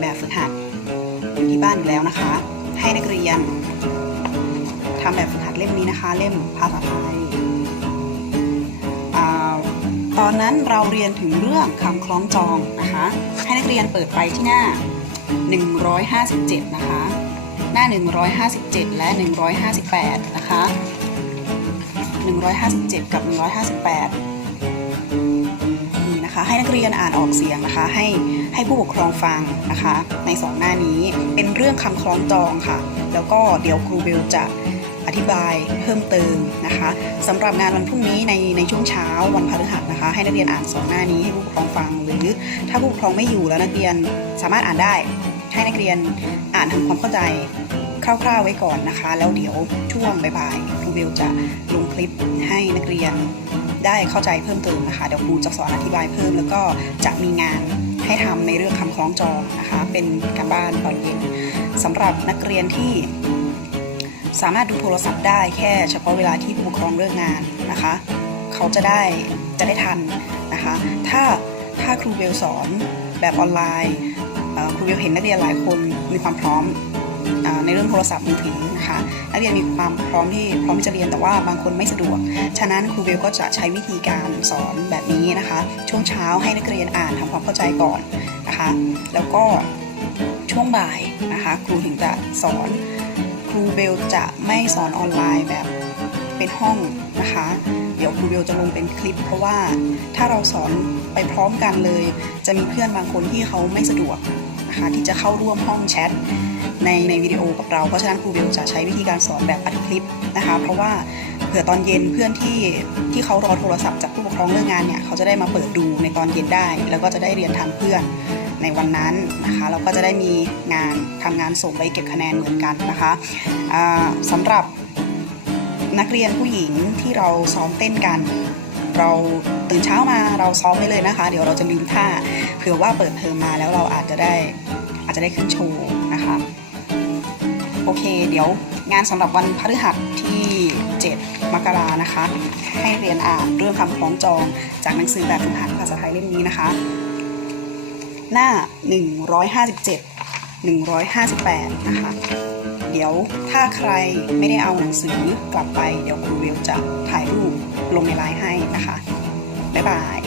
แบบฝึกหัดที่บ้านแล้วนะคะ ให้นักเรียนทำแบบฝึกหัดเล่มนี้นะคะ เล่มภาษาไทยตอนนั้นเราเรียนถึงเรื่องคำคล้องจองนะคะ ให้นักเรียนเปิดไปที่หน้า 157 นะคะ หน้า 157 และ 158 นะคะ 157 กับ 158 นี่นะคะ ให้นักเรียนอ่านออกเสียงนะคะ ให้ ให้ผู้ปกครองฟังนะคะ ในสองหน้านี้เป็นเรื่องคำคล้องจองค่ะ แล้วก็เดี๋ยวครูเบลจะอธิบายเพิ่มเติมนะคะสำหรับงานวันพรุ่งนี้ในในช่วงเช้าวันพฤหัสนะคะ ให้นักเรียนอ่านสองหน้านี้ให้ผู้ปกครองฟัง หรือถ้าผู้ปกครองไม่อยู่แล้วนักเรียนสามารถอ่านได้ ให้นักเรียนอ่านทำความเข้าใจคร่าวๆไว้ก่อนนะคะ แล้วเดี๋ยวช่วงบ่ายๆครูเบลจะลงคลิปให้นักเรียนได้เข้าใจเพิ่มเติมนะคะเดี๋ยวครูจะสอนอธิบายเพิ่มแล้วก็จะมีงาน ให้ทำในเรื่องคำคล้องจองนะคะ เป็นการบ้านตอนเย็นสำหรับนักเรียนที่สามารถดูโทรศัพท์ได้แค่เฉพาะเวลาที่ผู้ปกครองเลิกงานนะคะ เขาจะได้จะได้ทันนะคะ ถ้าถ้าครูเบลสอนแบบออนไลน์ครูเบลเห็นนักเรียนหลายคนมีความพร้อม ในเรื่องโทรศัพท์มือถือนะคะนักเรียนมีความพร้อมที่พร้อมที่จะเรียนแต่ว่าบางคนไม่สะดวก ฉะนั้นครูเบลก็จะใช้วิธีการสอนแบบนี้นะคะ ช่วงเช้าให้นักเรียนอ่านทำความเข้าใจก่อนนะคะ แล้วก็ช่วงบ่ายนะคะครูถึงจะสอนครูเบลจะไม่สอนออนไลน์แบบเป็นห้องนะคะ เดี๋ยวครูเบลจะลงเป็นคลิป เพราะว่าถ้าเราสอนไปพร้อมกันเลย จะมีเพื่อนบางคนที่เขาไม่สะดวก นะคะ ที่จะเข้าร่วมห้องแชทในในวิดีโอกับเรา เพราะฉะนั้นครูเบลจะใช้วิธีการสอนแบบอัดคลิปนะคะ เพราะว่าเผื่อตอนเย็นเพื่อนที่ที่เขารอโทรศัพท์จากผู้ปกครองเลิกงานเนี่ยเขาจะได้มาเปิดดูในตอนเย็นได้ แล้วก็จะได้เรียนทันเพื่อนในวันนั้นนะคะเราก็จะได้มีงานทำงานส่งไปเก็บคะแนนเหมือนกันนะคะอ่าสำหรับนักเรียนผู้หญิงที่เราซ้อมเต้นกัน เราตื่นเช้ามาเราซ้อมไปเลยนะคะ เดี๋ยวเราจะลืมท่าเผื่อว่าเปิดเทอมมาแล้วเราอาจจะได้อาจจะได้ขึ้นโชว์นะคะโอเค เดี๋ยวงานสำหรับวันพฤหัสที่ 7 มกรานะคะ ให้เรียนอ่านเรื่องคำคล้องจองจากหนังสือแบบฝึกหัดภาษาไทยเล่มนี้นะคะ หน้า 157 158 นะคะ เดี๋ยวถ้าใครไม่ได้เอาหนังสือกลับไป เดี๋ยวครูเวลจะถ่ายรูปลงในไลน์ให้นะคะ บ๊ายบาย